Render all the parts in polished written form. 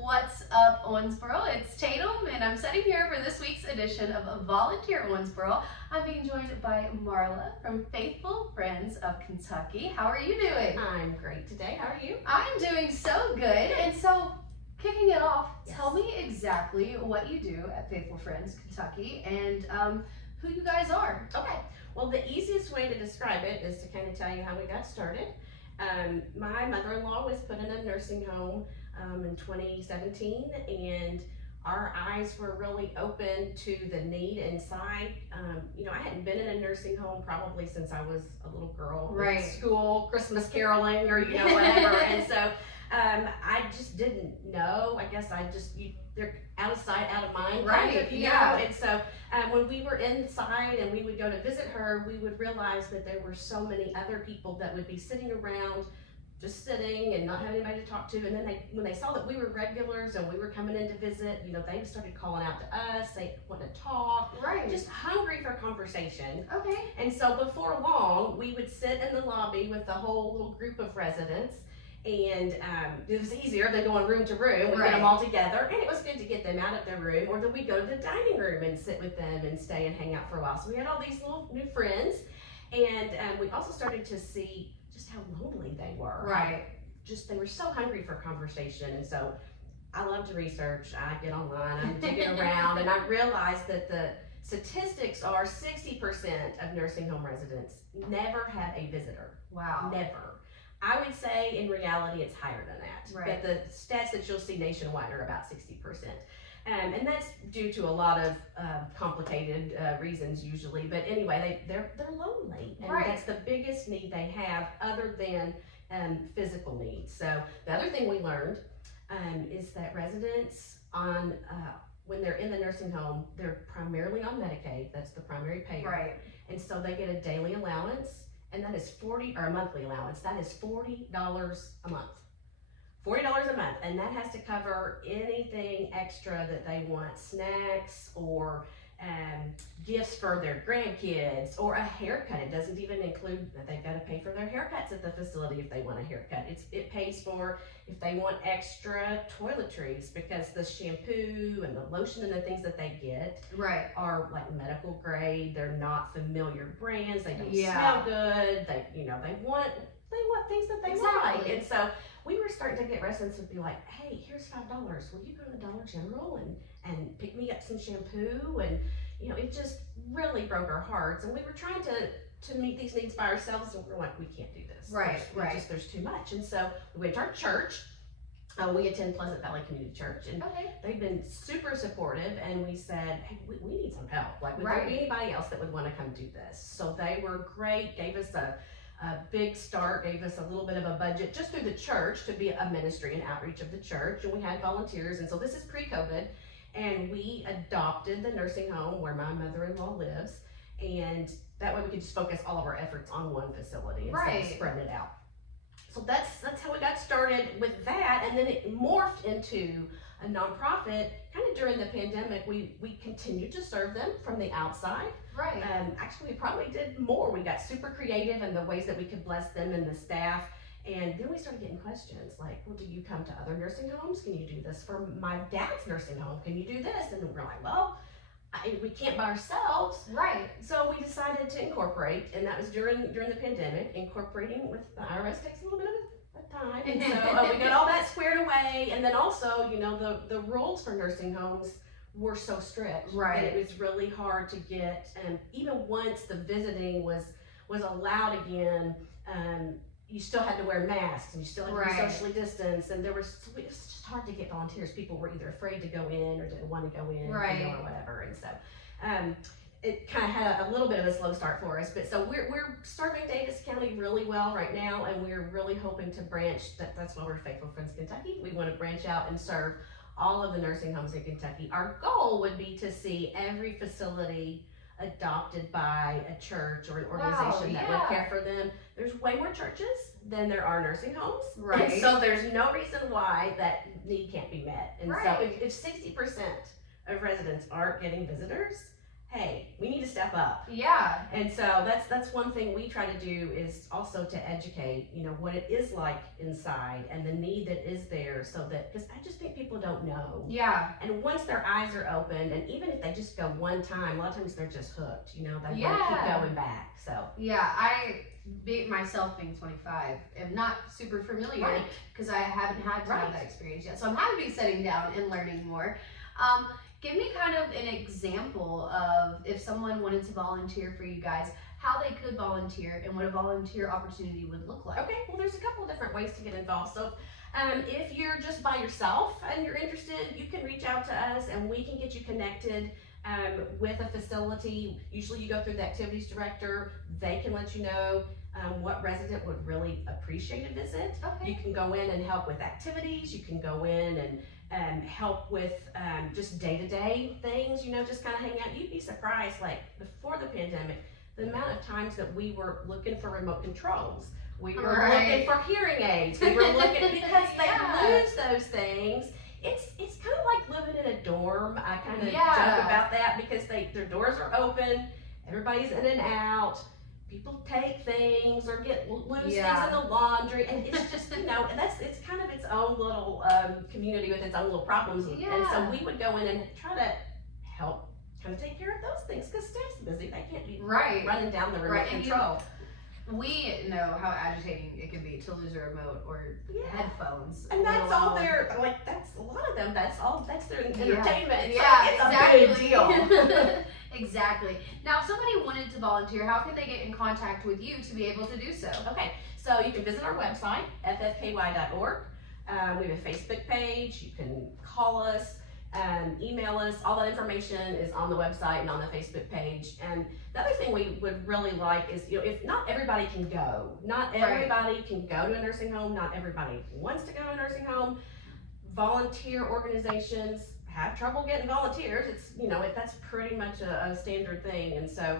What's up, Owensboro? It's Tatum, and I'm sitting here for this week's edition of Volunteer Owensboro. I'm being joined by Marla from Faithful Friends of Kentucky. How are you doing? I'm great today. How are you? I'm doing so good. And so, kicking it off, Yes. Tell me exactly what you do at Faithful Friends Kentucky and who you guys are. Okay. Well, the easiest way to describe it is to kind of tell you how we got started. My mother-in-law was put in a nursing home in 2017, and our eyes were really open to the need inside. I hadn't been in a nursing home probably since I was a little girl. Right. School, Christmas caroling, or whatever. And so I just didn't know. I guess they're out of sight, out of mind. Right. Kind of, Yeah. And so when we were inside and we would go to visit her, we would realize that there were so many other people that would be sitting around, just sitting and not having anybody to talk to. And then when they saw that we were regulars and we were coming in to visit, they started calling out to us. They wanted to talk, Right. just hungry for conversation. Okay. And so before long, we would sit in the lobby with the whole little group of residents. And it was easier than going room to room. We'd get them all together, and it was good to get them out of their room. Or then we'd go to the dining room and sit with them and stay and hang out for a while. So we had all these little new friends, and we also started to see just how lonely they were. Right. They were so hungry for conversation. And so I love to research. I get online, I'm digging around, and I realized that the statistics are 60% of nursing home residents never have a visitor. Wow. Never. I would say in reality it's higher than that. Right. But the stats that you'll see nationwide are about 60%. And that's due to a lot of complicated reasons usually. But anyway, they're lonely. And Right. that's the biggest need they have other than physical needs. So the other thing we learned is that residents when they're in the nursing home, they're primarily on Medicaid. That's the primary payer. Right. And so they get a daily allowance. And that is a monthly allowance. That is $40 a month. $40 a month, and that has to cover anything extra that they want, snacks or gifts for their grandkids or a haircut. It doesn't even include that they've got to pay for their haircuts at the facility if they want a haircut. It pays for if they want extra toiletries, because the shampoo and the lotion and the things that they get Right. are like medical grade. They're not familiar brands. They don't Yeah. smell good. They want things that they like. Exactly. And so we were starting to get residents to be like, hey, here's $5. Will you go to the Dollar General and pick me up some shampoo? And it just really broke our hearts. And we were trying to meet these needs by ourselves, and we're like, we can't do this. Right. There's too much. And so we went to our church. We attend Pleasant Valley Community Church, and Okay. they've been super supportive, and we said, hey, we need some help. Like, would Right. there be anybody else that would want to come do this? So they were great, gave us a big start, gave us a little bit of a budget just through the church to be a ministry and outreach of the church, and we had volunteers. And so this is pre-COVID, and we adopted the nursing home where my mother-in-law lives, and that way we could just focus all of our efforts on one facility instead Right. of spreading it out. So that's how we got started with that, and then it morphed into a nonprofit. Kind of during the pandemic, we continued to serve them from the outside. Right. Actually, we probably did more. We got super creative in the ways that we could bless them and the staff. And then we started getting questions like, well, do you come to other nursing homes? Can you do this for my dad's nursing home? Can you do this? And we're like, well, we can't by ourselves. Right. So we decided to incorporate, and that was during the pandemic. Incorporating with the IRS takes a little bit of time. And so we got all that squared away. And then also, the rules for nursing homes were so strict Right. that it was really hard to get, and even once the visiting was allowed again, you still had to wear masks, and you still had to Right. be socially distanced, and it was just hard to get volunteers. People were either afraid to go in or didn't want to go in, Right. or whatever. And so it kind of had a little bit of a slow start for us. But so we're serving Davis County really well right now, and we're really hoping to branch. That's why we're Faithful Friends Kentucky. We want to branch out and serve all of the nursing homes in Kentucky. Our goal would be to see every facility adopted by a church or an organization that would care for them. There's way more churches than there are nursing homes. Right. And so there's no reason why that need can't be met. And so Right. if 60% of residents aren't getting visitors, hey, we need to step up. Yeah. And so that's one thing we try to do is also to educate, you know, what it is like inside and the need that is there, so that, because I just think people don't know. Yeah. And once their eyes are opened, and even if they just go one time, a lot of times they're just hooked, you know, they want to keep going back. So yeah, myself being 25, am not super familiar because I haven't had to have that experience yet. So I'm happy to be sitting down and learning more. Give me kind of an example of if someone wanted to volunteer for you guys, how they could volunteer and what a volunteer opportunity would look like. Okay, well, there's a couple of different ways to get involved. So if you're just by yourself and you're interested, you can reach out to us and we can get you connected with a facility. Usually you go through the activities director. They can let you know what resident would really appreciate a visit. Okay. You can go in and help with activities. You can go in and help with just day-to-day things, you know, just kind of hang out. You'd be surprised, like before the pandemic, the amount of times that we were looking for remote controls. We were looking for hearing aids. We were looking, because they lose those things. It's kind of like living in a dorm. I kind of joke about that because their doors are open, everybody's in and out. People take things or get loose things in the laundry, and it's just, you know, it's kind of its own little community with its own little problems. And so we would go in and try to help kind of take care of those things, because staff's busy. They can't be running down the remote control. We know how agitating it can be to lose a remote or headphones. And that's all their, like, that's a lot of them, that's their entertainment. Yeah, it's a big deal. Exactly. Now, if somebody wanted to volunteer, how can they get in contact with you to be able to do so? Okay, so you can visit our website, ffky.org. We have a Facebook page. You can call us, email us. All that information is on the website and on the Facebook page. And the other thing we would really like is, you know, if not everybody can go, not everybody can go to a nursing home, not everybody wants to go to a nursing home. Volunteer organizations have trouble getting volunteers. It's, you know, that's pretty much a standard thing. And so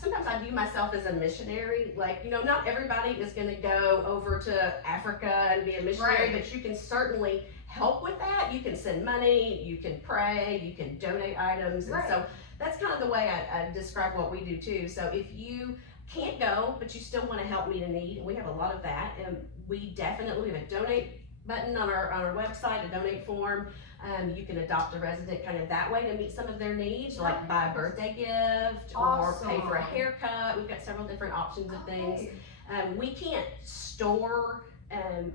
sometimes I view myself as a missionary. Like, you know, not everybody is going to go over to Africa and be a missionary, but you can certainly help with that. You can send money, you can pray, you can donate items. And so that's kind of the way I describe what we do too. So if you can't go, but you still want to help meet a need, and we have a lot of that, and we have a donate button on our website, a donate form. You can adopt a resident kind of that way to meet some of their needs, like buy a birthday gift or pay for a haircut. We've got several different options of things. We can't store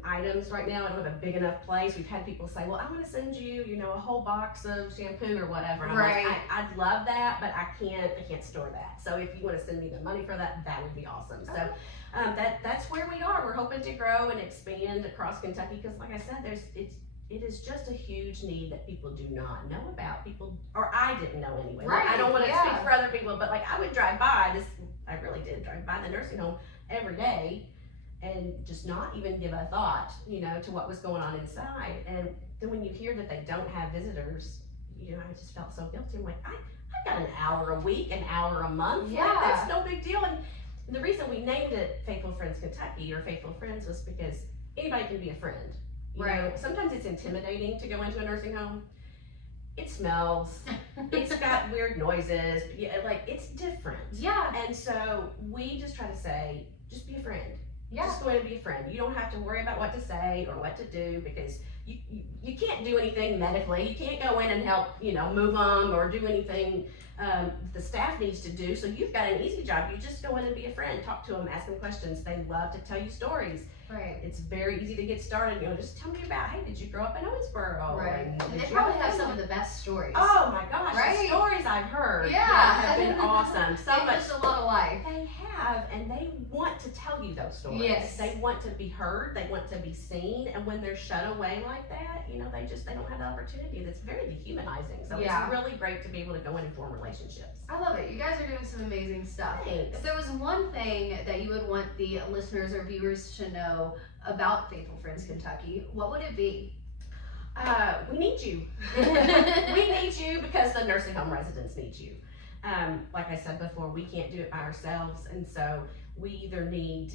items right now. I don't have a big enough place. We've had people say, well, I want to send you, you know, a whole box of shampoo or whatever. And I'm like, I'd love that, but I can't store that. So if you want to send me the money for that, that would be awesome. So that's where we are. We're hoping to grow and expand across Kentucky, because like I said, it is just a huge need that people do not know about. Or I didn't know anyway. I don't want to speak for other people, but like I would drive by I really did drive by the nursing home every day and just not even give a thought, you know, to what was going on inside. And then when you hear that they don't have visitors, you know, I just felt so guilty. I'm like, I got an hour a week, an hour a month. Yeah. Like, that's no big deal. And the reason we named it Faithful Friends Kentucky, or Faithful Friends, was because anybody can be a friend. You know, sometimes it's intimidating to go into a nursing home. It smells. It's got weird noises. Like, it's different. Yeah. And so we just try to say, just be a friend. Yeah. Just go in and be a friend. You don't have to worry about what to say or what to do, because you can't do anything medically. You can't go in and help, you know, move them or do anything the staff needs to do. So you've got an easy job. You just go in and be a friend, talk to them, ask them questions. They love to tell you stories. Right. It's very easy to get started. You know, just tell me about, hey, did you grow up in Owensboro? Right. And they probably have some of the best stories. Oh my gosh, the stories I've heard have been awesome. So much. Just a lot of life. They have, and they want to tell you those stories. Yes. They want to be heard. They want to be seen. And when they're shut away like that, you know, they don't have the opportunity. That's very dehumanizing. So it's really great to be able to go in and form relationships. I love it. You guys are doing some amazing stuff. Thanks. If there was one thing that you would want the listeners or viewers to know about Faithful Friends Kentucky, what would it be? We need you. We need you because the nursing home residents need you. Like I said before, we can't do it by ourselves, and so We either need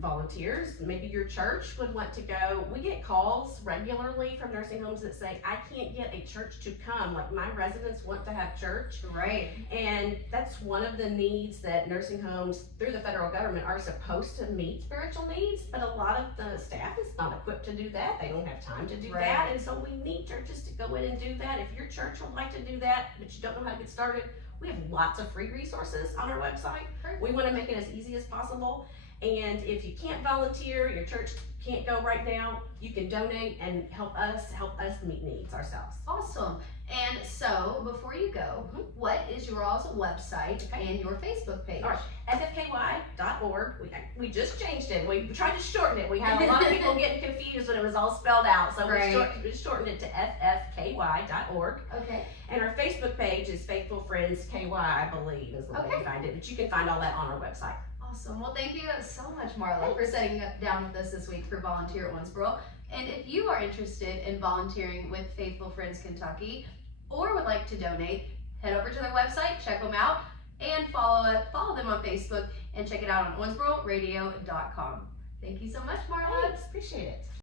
volunteers. Maybe your church would want to go. We get calls regularly from nursing homes that say, I can't get a church to come. Like, my residents want to have church. Right. And that's one of the needs that nursing homes through the federal government are supposed to meet spiritual needs, but a lot of the staff is not equipped to do that. They don't have time to do that. And so we need churches to go in and do that. If your church would like to do that, but you don't know how to get started, we have lots of free resources on our website. We want to make it as easy as possible. And if you can't volunteer, your church can't go right now, you can donate and help us meet needs ourselves. Awesome. And so, before you go, what is your all's website and your Facebook page? All right, ffky.org. We just changed it. We tried to shorten it. We had a lot of people getting confused when it was all spelled out, so we shortened it to ffky.org. Okay. And our Facebook page is Faithful Friends KY, I believe, is the way you find it. But you can find all that on our website. Awesome. Well, thank you so much, Marla, for setting down with us this week for Volunteer Owensboro. And if you are interested in volunteering with Faithful Friends Kentucky or would like to donate, head over to their website, check them out, and follow them on Facebook and check it out on owensbororadio.com. Thank you so much, Marla. Thanks. Appreciate it.